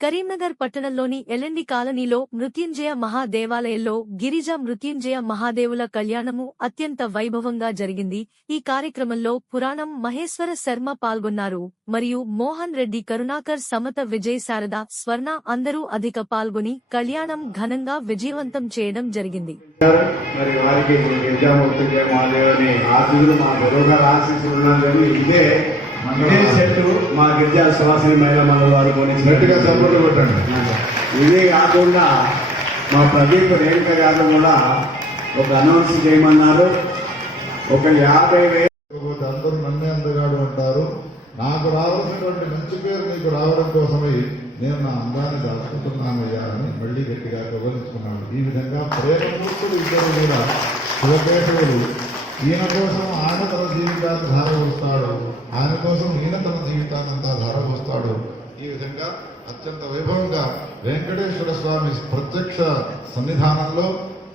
కరీంనగర్ పట్టణంలోని ఎల్ఎండి కాలనీలో మృత్యుంజయ మహాదేవాలయంలో గిరిజ మృత్యుంజయ మహాదేవుల కళ్యాణము అత్యంత వైభవంగా జరిగింది. ఈ కార్యక్రమంలో పురాణం మహేశ్వర శర్మ పాల్గొన్నారు. మరియు మోహన్ రెడ్డి కరుణాకర్ సమత విజయ్ శారద స్వర్ణ అందరూ అధిక పాల్గొని కళ్యాణం ఘనంగా విజయవంతం చేయడం జరిగింది. మరి ఇదే చెట్టు మా గిరిజా సువాసిని మహిళా మండలి వారు గట్టిగా చప్పట్లు కొట్టండి. ఇదే కాకుండా మా ప్రదీప్ రేణుక గారు కూడా ఒక అనౌన్స్ చేయమన్నారు. ఒక యాభై వేలు అందరూ నన్నే అందగాడు అంటారు. నాకు రావాల్సినటువంటి మంచి పేరు నీకు రావడం కోసమై నేను నా అందాన్ని దాచుకుంటున్నానయ్యా అని మళ్ళీ గట్టిగా గౌరవించుకున్నాడు ఈ విధంగా ప్రేమమూర్తులు ఇద్దరు కూడా శివకేశవులు ఈయన కోసం ఆయన ఈ విధంగా అత్యంత వైభవంగా వెంకటేశ్వర స్వామి ప్రత్యక్ష సన్నిధానంలో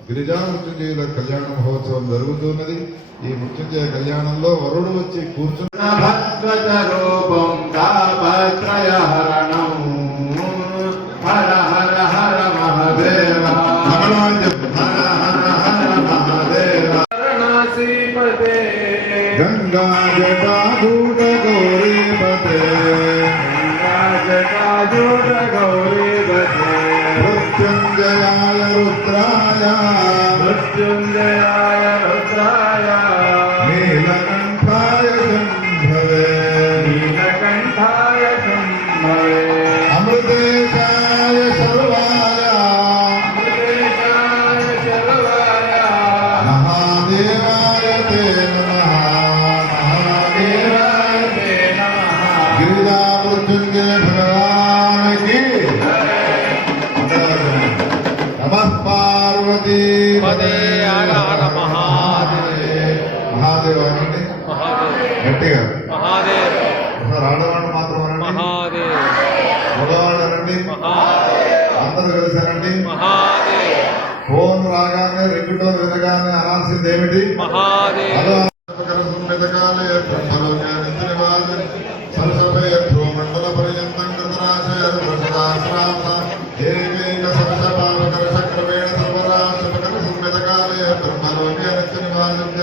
గిరిజా మృత్యుంజయుల కళ్యాణ మహోత్సవం జరుగుతున్నది. ఈ మృత్యుంజయ కళ్యాణంలో వరుడు వచ్చి కూర్చున్న రూపం मृत्युञ्जयाय रुद्राय मृत्युञ्जयाय रुद्राय नीलकण्ठाय सम्भवे नीलकण्ठाय सम्भवे अमृतेशाय सर्वाय अमृतेशाय सर्वाय महादेवाय ते नमः महादेवाय ते नमः गिरिजा ఆడవాళ్ళు మాత్రం అనండి మగవాళ్ళు అనండి అందరూ మహాదేవ్. ఫోన్ రాగానే రింగుటోన్ వినగానే అనాల్సింది ఏమిటి మహాదేవ్